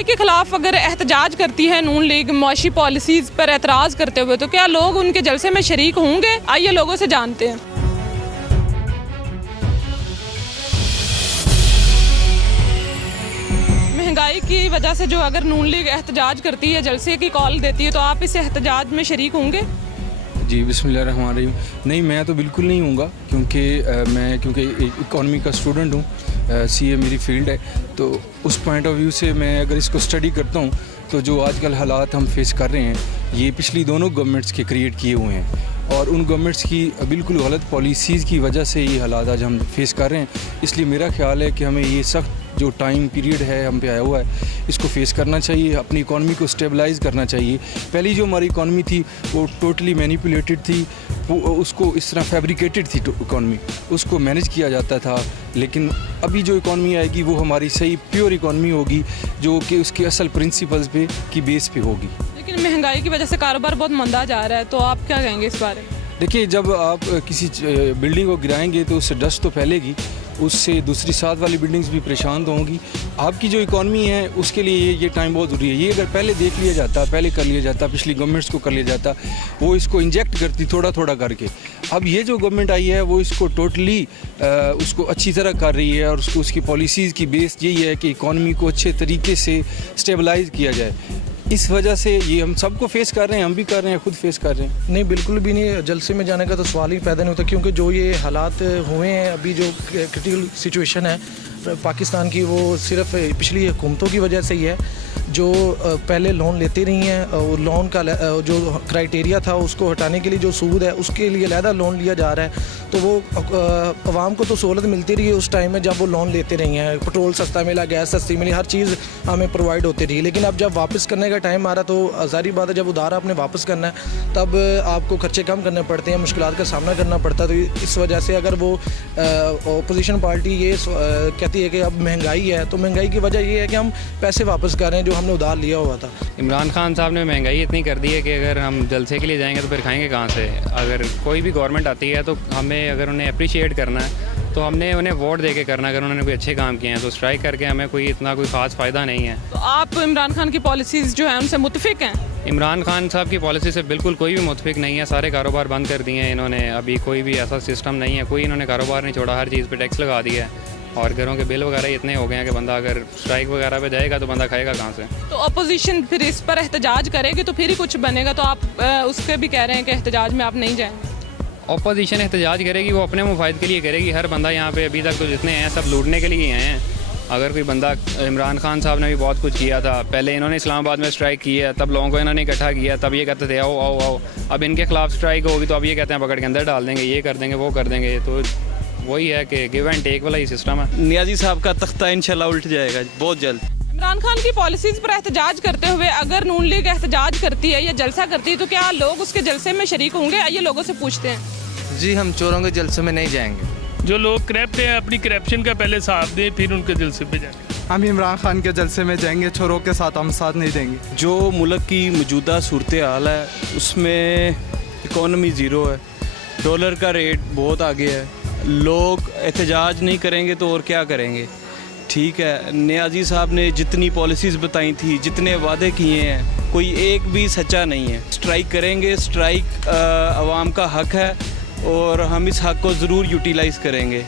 महंगाई के खिलाफ अगर एहतजाज करती है नून लीग मुआशी पॉलिसीज़ पर एतराज़ करते हुए, तो क्या लोग उनके जलसे में शरीक होंगे? आइए लोगों से जानते हैं। महंगाई की वजह से जो अगर नून लीग एहतजाज करती है, जलसे की कॉल देती है, तो आप इस एहतजाज में शरीक होंगे? जी बिस्मिल्लाहिर्रहमानिर्रहीम। नहीं, मैं तो बिल्कुल नहीं हूँगा क्योंकि इकॉनमी का स्टूडेंट हूँ, सीए मेरी फील्ड है। तो उस पॉइंट ऑफ व्यू से मैं अगर इसको स्टडी करता हूँ तो जो आजकल हालात हम फेस कर रहे हैं ये पिछली दोनों गवर्नमेंट्स के क्रिएट किए हुए हैं और उन गवर्नमेंट्स की बिल्कुल गलत पॉलिसीज़ की वजह से ये हालात आज हम फेस कर रहे हैं। इसलिए मेरा ख्याल है कि हमें ये सख्त जो टाइम पीरियड है हम पे आया हुआ है इसको फेस करना चाहिए, अपनी इकॉनमी को स्टेबलाइज़ करना चाहिए। पहली जो हमारी इकॉनमी थी वो टोटली मैनिपुलेटेड थी, वो उसको इस तरह फैब्रिकेटेड थी इकॉनमी, उसको मैनेज किया जाता था। लेकिन अभी जो इकॉनमी आएगी वो हमारी सही प्योर इकॉनमी होगी जो कि उसके असल प्रिंसिपल्स पे की बेस पे होगी। लेकिन महंगाई की वजह से कारोबार बहुत मंदा जा रहा है, तो आप क्या कहेंगे इस बारे में? देखिए, जब आप किसी बिल्डिंग को गिराएंगे तो उससे डस्ट तो फैलेगी, उससे दूसरी साथ वाली बिल्डिंग्स भी परेशान तो होंगी। आपकी जो इकॉनमी है उसके लिए ये टाइम बहुत ज़रूरी है। ये अगर पहले देख लिया जाता, पहले कर लिया जाता, पिछली गवर्नमेंट्स को कर लिया जाता, वो इसको इंजेक्ट करती थोड़ा थोड़ा करके। अब ये जो गवर्नमेंट आई है वो इसको टोटली उसको अच्छी तरह कर रही है और उसकी पॉलिसीज़ की बेस यही है कि इकॉनमी को अच्छे तरीके से स्टेबलाइज़ किया जाए। इस वजह से ये हम सबको फेस कर रहे हैं, हम भी कर रहे हैं, खुद फेस कर रहे हैं। नहीं, बिल्कुल भी नहीं, जलसे में जाने का तो सवाल ही पैदा नहीं होता, क्योंकि जो ये हालात हुए हैं अभी, जो क्रिटिकल सिचुएशन है पाकिस्तान की, वो सिर्फ पिछली हुकूमतों की वजह से ही है जो पहले लोन लेती रही हैं और लोन का जो क्राइटेरिया था उसको हटाने के लिए जो सूद है उसके लिए अलहदा लोन लिया जा रहा है। तो वो आवाम को तो सहूलत मिलती रही है उस टाइम में जब वो लोन लेते रही हैं, पेट्रोल सस्ता मिला, गैस सस्ती मिली, हर चीज़ हमें प्रोवाइड होती रही। लेकिन अब जब वापस करने का टाइम आ रहा तो जाहिर बात है जब उधार आपने वापस करना है तब आपको खर्चे कम करने पड़ते हैं, मुश्किलात का सामना करना पड़ता है। तो इस वजह से अगर वो अपोजिशन पार्टी ये कहती है कि अब महंगाई है, तो महंगाई की वजह ये है कि हम पैसे वापस कर रहे हैं जो हमने उधार लिया हुआ था। इमरान खान साहब ने महंगाई इतनी कर दी है कि अगर हम जलसे के लिए जाएंगे तो फिर खाएंगे कहाँ से? अगर कोई भी गवर्नमेंट आती है तो हमें अगर उन्हें अप्रिशिएट करना है तो हमने उन्हें वोट दे के करना। अगर उन्होंने कोई अच्छे काम किए हैं तो स्ट्राइक करके हमें कोई ख़ास फ़ायदा नहीं है। तो आप इमरान खान की पॉलिसीज़ जो है उनसे मुतफिक हैं? इमरान खान साहब की पॉलिसी से बिल्कुल कोई भी मुतफिक नहीं है। सारे कारोबार बंद कर दिए हैं इन्होंने, अभी कोई भी ऐसा सिस्टम नहीं है, कोई इन्होंने कारोबार नहीं छोड़ा, हर चीज़ पे टैक्स लगा दिया है और घरों के बिल वगैरह इतने हो गए हैं कि बंदा अगर स्ट्राइक वगैरह पे जाएगा तो बंदा खाएगा कहाँ से? तो अपोजिशन फिर इस पर एहतजाज करेगी तो फिर ही कुछ बनेगा, तो आप उसके भी कह रहे हैं कि एहतजाज में आप नहीं जाएंगे? अपोजिशन एहतजाज करेगी, वो अपने मुफाद के लिए करेगी। हर बंदा यहाँ पे अभी तक तो जितने हैं सब लूटने के लिए आए हैं। अगर कोई बंदा, इमरान खान साहब ने भी बहुत कुछ किया था, पहले इन्होंने इस्लामाबाद में स्ट्राइक की है, तब लोगों को इन्होंने इकट्ठा किया, तब ये कहते थे आओ आओ आओ। अब इनके खिलाफ स्ट्राइक होगी तो अब ये कहते हैं पकड़ के अंदर डाल देंगे, ये कर देंगे, वो कर देंगे। तो वही है कि गिव एंड टेक वाला ही सिस्टम है। नियाजी साहब का तख्ता इंशाल्लाह उल्ट जाएगा बहुत जल्द। इमरान खान की पॉलिसीज़ पर एहतजाज करते हुए अगर नून लीग एहतजाज करती है या जलसा करती है तो क्या लोग उसके जलसे में शरीक होंगे? आइए लोगों से पूछते हैं। जी, हम चोरों के जलसे में नहीं जाएंगे। जो लोग करप्ट हैं अपनी करप्शन का पहले साथ दें फिर उनके जलसे पे जाएंगे। हम इमरान खान के जलसे में जाएंगे, चोरों के साथ हम साथ नहीं देंगे। जो मुल्क की मौजूदा सूरत हाल है उसमें इकॉनमी ज़ीरो है, डॉलर का रेट बहुत आगे है, लोग एहतजाज नहीं करेंगे तो और क्या करेंगे? ठीक है, नियाजी साहब ने जितनी पॉलिसीज़ बताई थी, जितने वादे किए हैं, कोई एक भी सच्चा नहीं है। स्ट्राइक करेंगे, स्ट्राइक आवाम का हक है और हम इस हक को ज़रूर यूटिलाइज़ करेंगे।